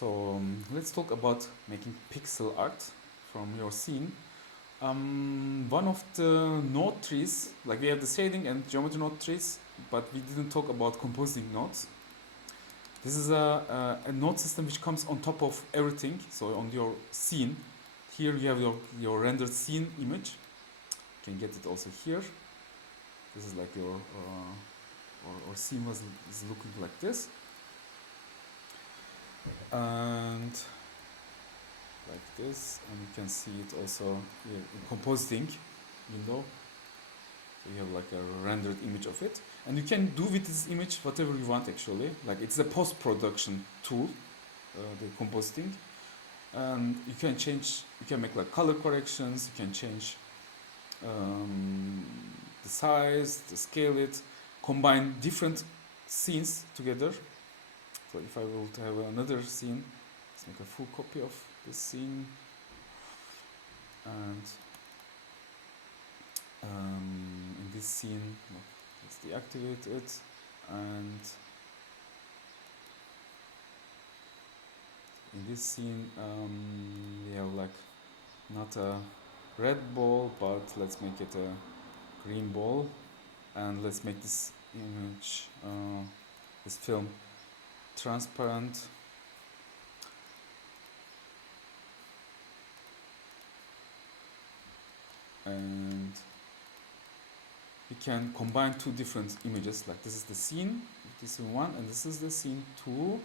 So let's talk about making pixel art from your scene. One of the node trees, like we have the shading and geometry node trees, but we didn't talk about compositing nodes. This is a node system which comes on top of everything. So on your scene, here you have your rendered scene image. You can get it also here. This is like your or scene is looking like this, and like this, and you can see it also here in compositing window. So you have like a rendered image of it, and you can do with this image whatever you want actually. Like it's a post-production tool, the compositing, and you can change. You can make like color corrections. You can change the size, the scale it, combine different scenes together. So if I will have another scene, let's make a full copy of this scene, and in this scene, let's deactivate it, and in this scene we have like not a red ball, but let's make it a green ball, and let's make this image, this film, transparent. And you can combine two different images, like this is the scene, this is one, and this is the scene two.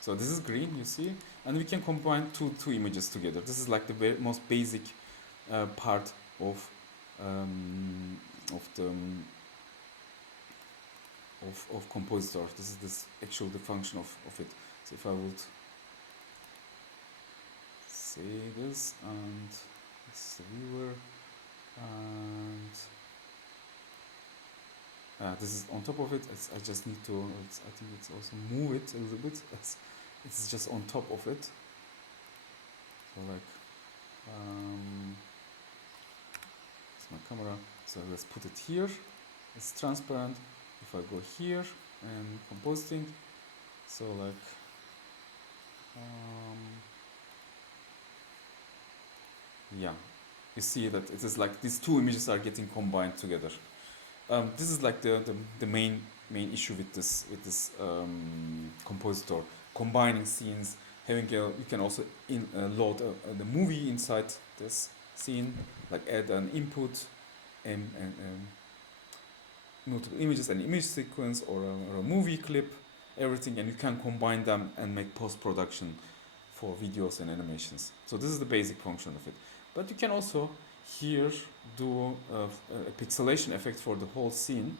So this is green, you see, and we can combine two images together. This is like the most basic part of the of compositor. This is the function of it. So if I would say this, and this is the viewer, and this is on top of it. I just need to, I think it's also move it a little bit. It's just on top of it. So like, it's my camera. So let's put it here. It's transparent. If I go here and compositing, so like, yeah, you see that it is like these two images are getting combined together. This is like the main issue with this compositor, combining scenes, having you can also load the movie inside this scene, like add an input and multiple images, an image sequence or a movie clip, everything, and you can combine them and make post-production for videos and animations. So this is the basic function of it. But you can also here do a pixelation effect for the whole scene.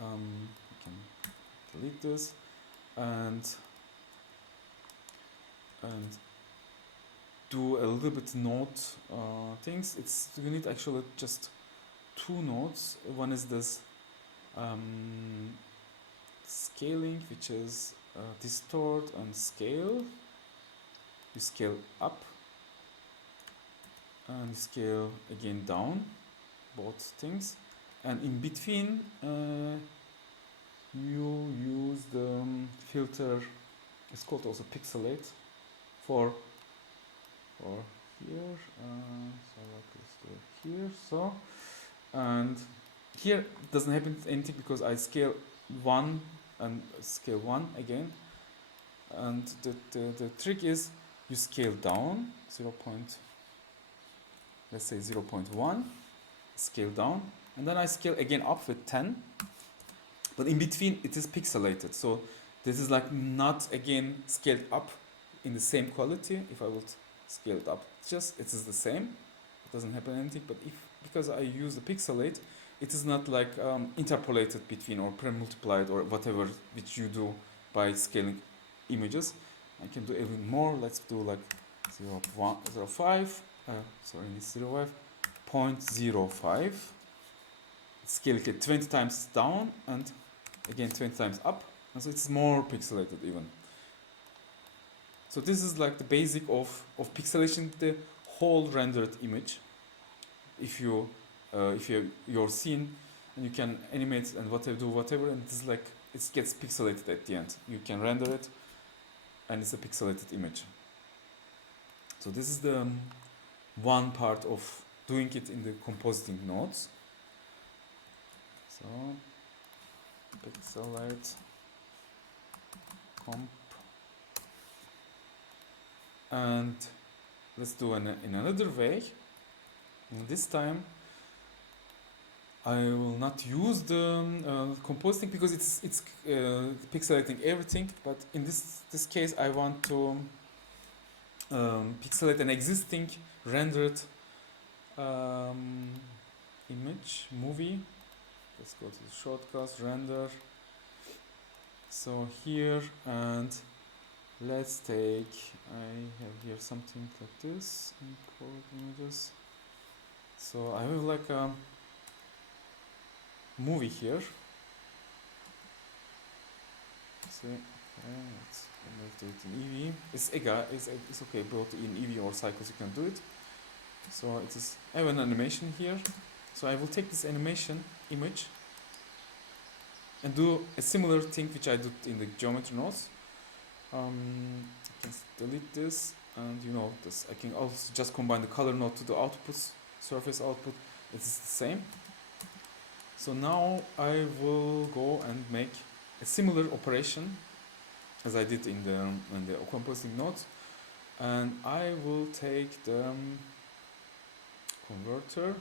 You can delete this and do a little bit node things. You need actually just two nodes. One is this scaling, which is distort and scale. You scale up and scale again down, both things, and in between you use the filter. It's called also Pixellate for here. So like let's do it here. So, and here it doesn't happen anything because I scale 1 and scale 1 again, and the trick is you scale down 0.1, scale down, and then I scale again up with 10, but in between it is pixelated, so this is like not again scaled up in the same quality. If I would scale it up, it is the same, it doesn't happen anything, but because I use the pixelate, it is not like interpolated between or pre-multiplied or whatever which you do by scaling images. I can do even more. Let's do like 0.05. Sorry, it's 0.05. Scale it 20 times down and again 20 times up, and so it's more pixelated even. So this is like the basic of pixelation, the whole rendered image. If your scene and you can animate and whatever, and it is like it gets pixelated at the end. You can render it, and it's a pixelated image. So this is the one part of doing it in the compositing nodes. So pixelate comp, and let's do in another way. And this time I will not use the compositing because it's pixelating everything. But in this case, I want to pixelate an existing rendered image movie. Let's go to the shortcuts, render. So here, and let's take, I have here something like this, import images. So I have like a movie here. See, okay, let's do it in Eevee. It's okay, both in Eevee or Cycles you can do it. So it is, I have an animation here. So I will take this animation image and do a similar thing which I did in the geometry nodes. I can delete this, and you know this. I can also just combine the color node to the outputs, surface output. It's the same. So now I will go and make a similar operation as I did in the compositing nodes, and I will take the converter,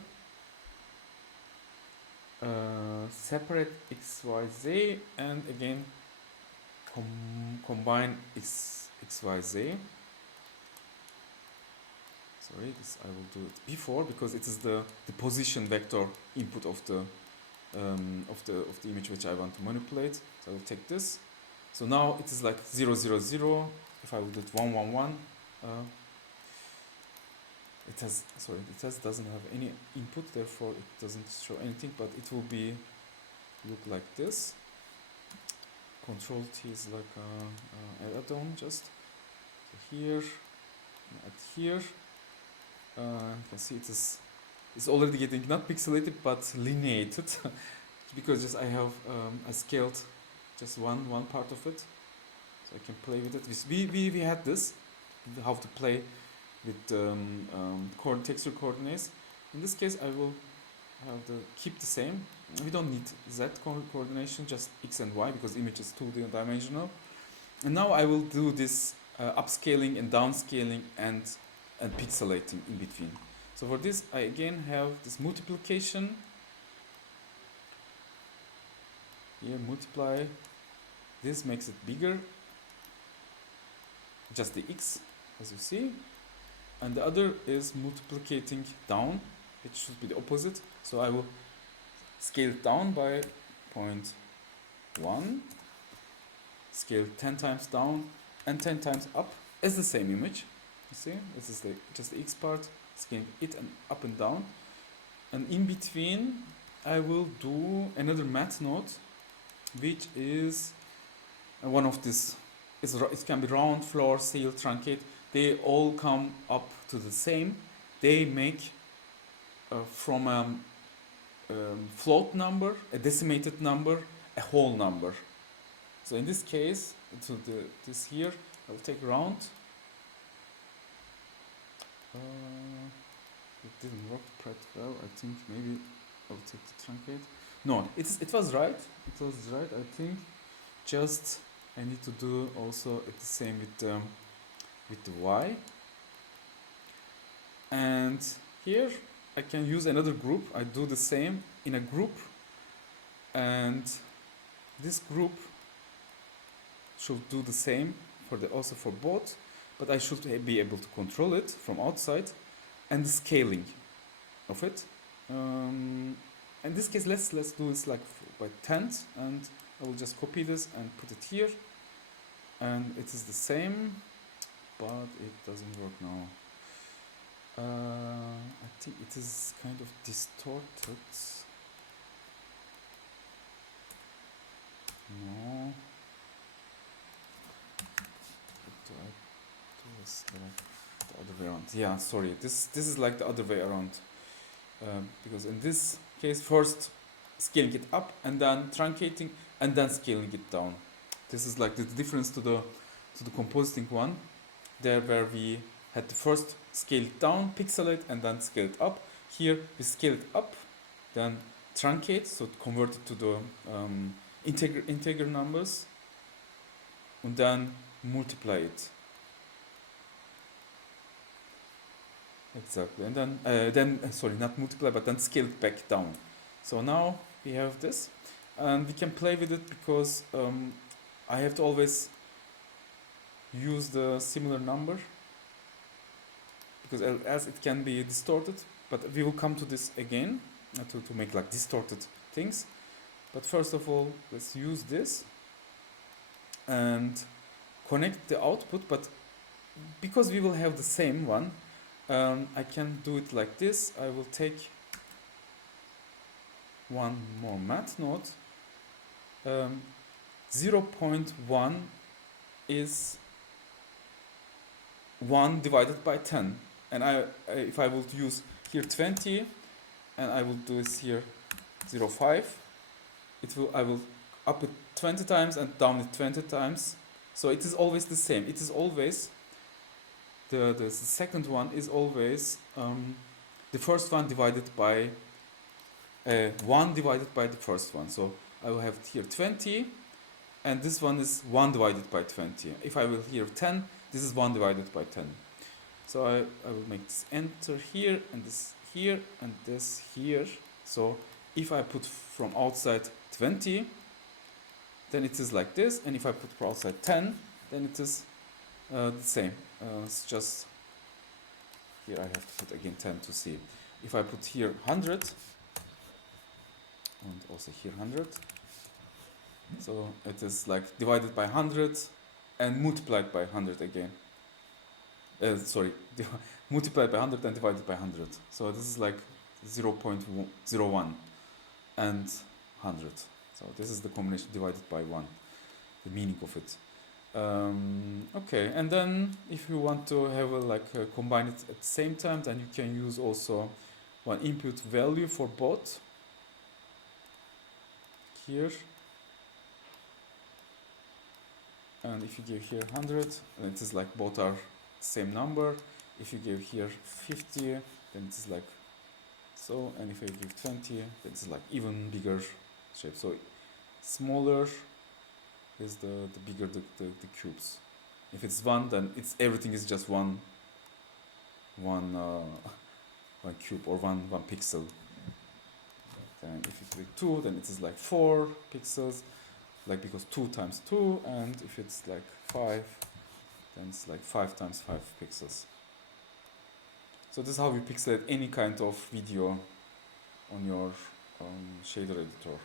separate XYZ, and again combine XYZ. Sorry, this I will do it before because it is the position vector input of the image which I want to manipulate. So I will take this. So now it is like 0, 0, 0. If I will do it 1, 1, 1, it doesn't have any input, therefore it doesn't show anything, but it will be look like this. Control T is like an add-on just. So here, add here. You can see it's already getting not pixelated but lineated because just I have I scaled just one part of it, so I can play with it. We had this, how to play with texture coordinates. In this case, I will have keep the same. We don't need Z coordination, just X and Y because image is two-dimensional. And now I will do this upscaling and downscaling and pixelating in between. So for this, I again have this multiplication. Here, multiply. This makes it bigger. Just the X, as you see. And the other is multiplicating down. It should be the opposite. So I will scale it down by 0.1. Scale 10 times down and 10 times up as the same image. You see, this is just the X part, scaling it and up and down. And in between, I will do another math node, which is one of this. It can be round, floor, seal, truncate. They all come up to the same. They make from a float number, a decimated number, a whole number. So in this case, this here, I will take round. It didn't work quite well. I think maybe I'll take the truncate. No, it was right. It was right. I think just I need to do also the same with the Y. And here I can use another group. I do the same in a group, and this group should do the same also for both. But I should be able to control it from outside, and the scaling of it. In this case, let's do this like by tenths, and I will just copy this and put it here, and it is the same, but it doesn't work now. I think it is kind of distorted. No. Do I do this like the other way around? Yeah, sorry. This is like the other way around. Because in this case, first scaling it up and then truncating and then scaling it down. This is like the difference to the compositing one, there where we had to first scale it down, pixelate, and then scale it up. Here we scale it up, then truncate, so convert it to the integer numbers, and then multiply it. Exactly, and then sorry, not multiply, but then scale it back down. So now we have this, and we can play with it because I have to always use the similar number because as it can be distorted, but we will come to this again to make like distorted things. But first of all, let's use this and connect the output, but because we will have the same one, I can do it like this. I will take one more math node. 0.1 is 1 divided by 10, and if I would use here 20 and I will do this here 0.5, I will up it 20 times and down it 20 times, so it is always the same. It is always the second one is always the first one divided by 1 divided by the first one. So I will have here 20, and this one is 1 divided by 20. If I will here 10, this is 1 divided by 10. So I will make this enter here, and this here, and this here. So if I put from outside 20, then it is like this, and if I put from outside 10, then it is the same. It's just here I have to put again 10 to see. If I put here 100, and also here 100, so it is like divided by 100 and multiplied by 100 again. Sorry, multiplied by 100 and divided by 100. So this is like 0.01 and 100. So this is the combination divided by 1, the meaning of it. Okay, and then if you want to have combine it at the same time, then you can use also one input value for both here, and if you give here 100, then it is like both are same number. If you give here 50, then it is like so, and if I give 20, then it's like even bigger shape. So smaller is the bigger the cubes. If it's 1, then everything is just one cube or one pixel. And if you click 2, then it is like 4 pixels, like because 2 times 2, and if it's like 5, then it's like 5 times 5 pixels. So this is how we pixelate any kind of video on your shader editor.